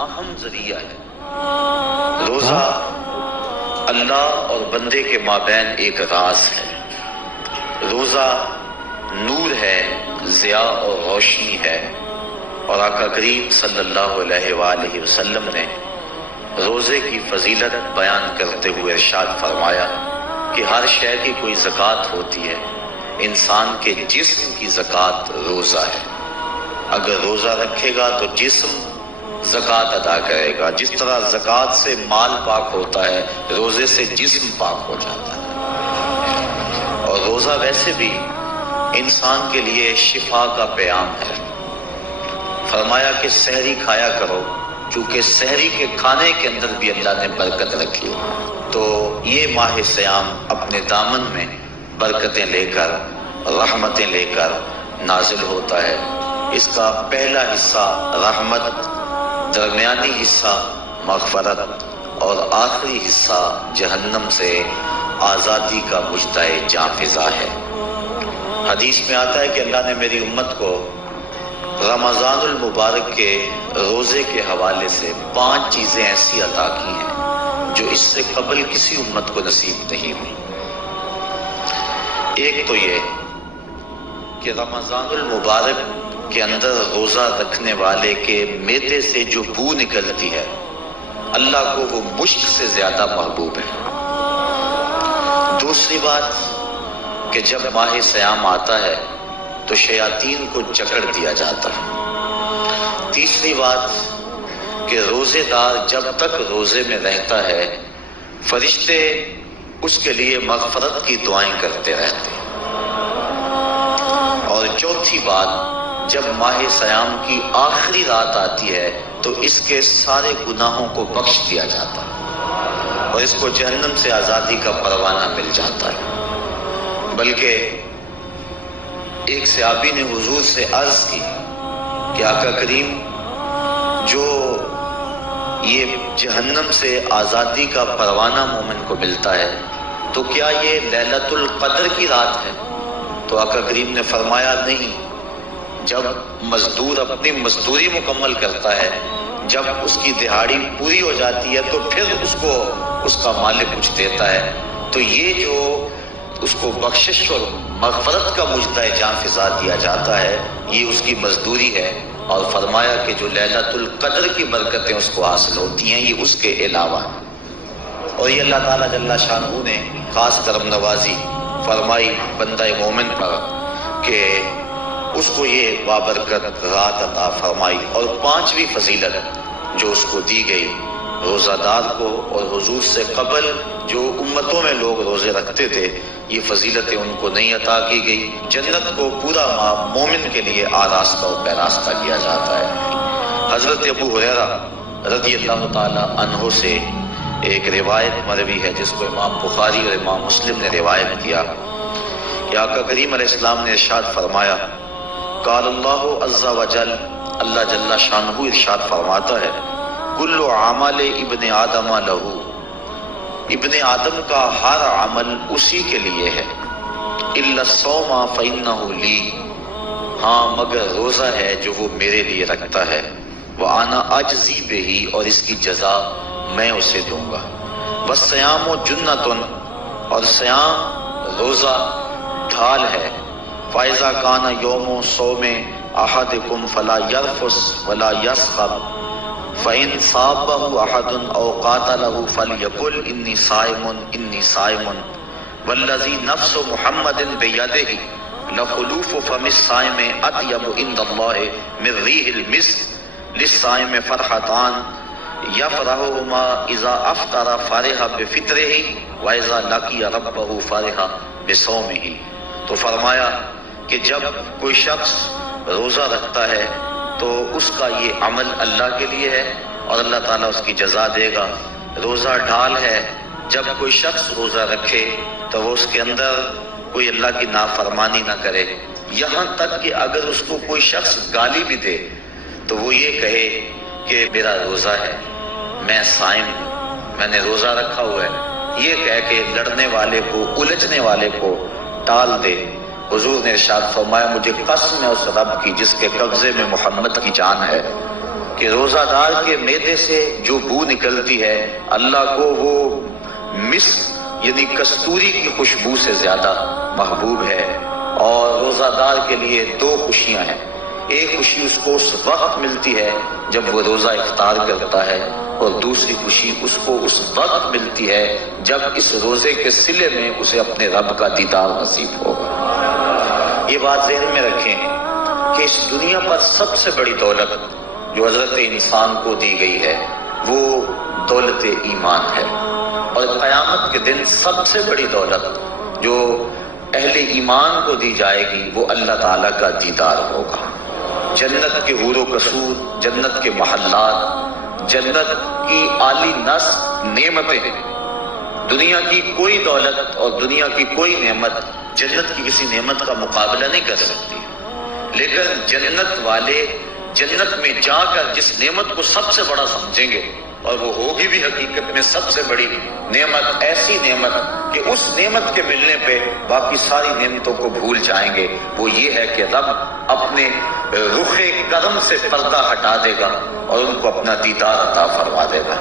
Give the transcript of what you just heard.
اہم ذریعہ ہے۔ روزہ اللہ اور بندے کے مابین ایک راز ہے۔ روزہ نور ہے، ضیاء اور روشنی ہے، اور آقا کریم صلی اللہ علیہ وآلہ وسلم نے روزے کی فضیلت بیان کرتے ہوئے ارشاد فرمایا کہ ہر شے کی کوئی زکوٰۃ ہوتی ہے، انسان کے جسم کی زکوٰۃ روزہ ہے۔ اگر روزہ رکھے گا تو جسم زکوٰۃ ادا کرے گا، جس طرح زکوٰۃ سے مال پاک ہوتا ہے، روزے سے جسم پاک ہو جاتا ہے۔ اور روزہ ویسے بھی انسان کے لیے شفا کا پیام ہے۔ فرمایا کہ سحری کھایا کرو، چونکہ سحری کے کھانے کے اندر بھی اللہ نے برکت رکھی۔ تو یہ ماہ سیام اپنے دامن میں برکتیں لے کر، رحمتیں لے کر نازل ہوتا ہے۔ اس کا پہلا حصہ رحمت، درمیانی حصہ مغفرت، اور آخری حصہ جہنم سے آزادی کا مجدہ جاں فضا ہے۔ حدیث میں آتا ہے کہ اللہ نے میری امت کو رمضان المبارک کے روزے کے حوالے سے 5 چیزیں ایسی عطا کی ہیں جو اس سے قبل کسی امت کو نصیب نہیں ہوئی۔ ایک تو یہ کہ رمضان المبارک کے اندر روزہ رکھنے والے کے معدے سے جو بو نکلتی ہے، اللہ کو وہ مشک سے زیادہ محبوب ہے۔ دوسری بات کہ جب ماہ سیام آتا ہے تو شیاطین کو جکڑ دیا جاتا ہے۔ تیسری بات کہ روزے دار جب تک روزے میں رہتا ہے، فرشتے اس کے لیے مغفرت کی دعائیں کرتے رہتے ہیں۔ اور چوتھی بات، جب ماہ سیام کی آخری رات آتی ہے تو اس کے سارے گناہوں کو بخش دیا جاتا ہے اور اس کو جہنم سے آزادی کا پروانہ مل جاتا ہے۔ بلکہ ایک صحابی نے حضور سے عرض کی کہ آقا کریم، جو یہ جہنم سے آزادی کا پروانہ مومن کو ملتا ہے تو کیا یہ لیلۃ القدر کی رات ہے؟ تو آقا کریم نے فرمایا نہیں، جب مزدور اپنی مزدوری مکمل کرتا ہے، جب اس کی دہاڑی پوری ہو جاتی ہے تو پھر اس کو اس کا مالک کچھ دیتا ہے، تو یہ جو اس کو بخشش اور مغفرت کا مجدہ جاں فضا دیا جاتا ہے، یہ اس کی مزدوری ہے۔ اور فرمایا کہ جو لیلۃ القدر کی برکتیں اس کو حاصل ہوتی ہیں، یہ اس کے علاوہ ہیں۔ اور یہ اللہ تعالیٰ جل شانہ نے خاص کرم نوازی فرمائی بندہ مومن پر کہ اس کو یہ بابرکت رات عطا فرمائی۔ اور 5ویں فضیلت جو اس کو دی گئی، روزہ دار کو اور حضور سے قبل جو امتوں میں لوگ روزے رکھتے تھے، یہ فضیلتیں ان کو نہیں عطا کی گئی۔ جنت کو پورا ماہ مومن کے لیے آراستہ و پیراستہ کیا جاتا ہے۔ حضرت ابو ہریرہ رضی اللہ تعالی عنہ سے ایک روایت مروی ہے جس کو امام بخاری اور امام مسلم نے روایت کیا کہ آقا کریم علیہ السلام نے ارشاد فرمایا، قال اللہ عز وجل، اللہ جل شانہ ارشاد فرماتا ہے، کل عمل ابن آدم لہو، ابن آدم کا ہر عمل اسی کے لیے ہے، الا الصوم فإنہ لی، ہاں مگر روزہ ہے جو وہ میرے لیے رکھتا ہے، وأنا أجزی بہ، اور اس کی جزا میں اسے دوں گا، والصیام جنۃ، اور سیام روزہ ڈھال ہے، فإذا کان یوم صوم أحدکم فلا یرفث ولا یسخب، فإن صابہ أحد أو قاتلہ فلیقل انی صائم انی صائم، والذی نفس محمد بیدہ لخلوف فم الصائم اطیب عند اللہ من ریح المسک، للصائم فرحتان یفرحہما اذا افطر فرح بفطرہ واذا لقی ربہ فرح بصومہ۔ تو فرمایا کہ جب کوئی شخص روزہ رکھتا ہے تو اس کا یہ عمل اللہ کے لیے ہے اور اللہ تعالیٰ اس کی جزا دے گا۔ روزہ ڈھال ہے، جب کوئی شخص روزہ رکھے تو وہ اس کے اندر کوئی اللہ کی نافرمانی نہ کرے، یہاں تک کہ اگر اس کو کوئی شخص گالی بھی دے تو وہ یہ کہے کہ میرا روزہ ہے، میں صائم ہوں، میں نے روزہ رکھا ہوا ہے، یہ کہہ کے لڑنے والے کو، الجھنے والے کو ٹال دے۔ حضور نے ارشاد فرمایا، مجھے قسم ہے اس رب کی جس کے قبضے میں محمد کی جان ہے، کہ روزہ دار کے معدے سے جو بو نکلتی ہے اللہ کو وہ مسک یعنی کستوری کی خوشبو سے زیادہ محبوب ہے۔ اور روزہ دار کے لیے دو خوشیاں ہیں، ایک خوشی اس کو اس وقت ملتی ہے جب وہ روزہ افطار کرتا ہے، اور دوسری خوشی اس کو اس وقت ملتی ہے جب اس روزے کے صلے میں اسے اپنے رب کا دیدار نصیب ہوگا۔ یہ بات ذہن میں رکھیں کہ اس دنیا پر سب سے بڑی دولت جو حضرت انسان کو دی گئی ہے وہ دولت ایمان ہے، اور قیامت کے دن سب سے بڑی دولت جو اہل ایمان کو دی جائے گی وہ اللہ تعالیٰ کا دیدار ہوگا۔ جنت کے حور و قصور، جنت کے محلات، جنت کی اعلی نصب نعمتیں، دنیا کی کوئی دولت اور دنیا کی کوئی نعمت جنت کی کسی نعمت کا مقابلہ نہیں کر سکتی، لیکن جنت والے جنت میں جا کر جس نعمت کو سب سے بڑا سمجھیں گے، اور وہ ہوگی بھی حقیقت میں سب سے بڑی نعمت، ایسی نعمت کہ اس نعمت کے ملنے پہ باقی ساری نعمتوں کو بھول جائیں گے، وہ یہ ہے کہ رب اپنے رخ کرم سے پردہ ہٹا دے گا اور ان کو اپنا دیدار عطا فرما دے گا۔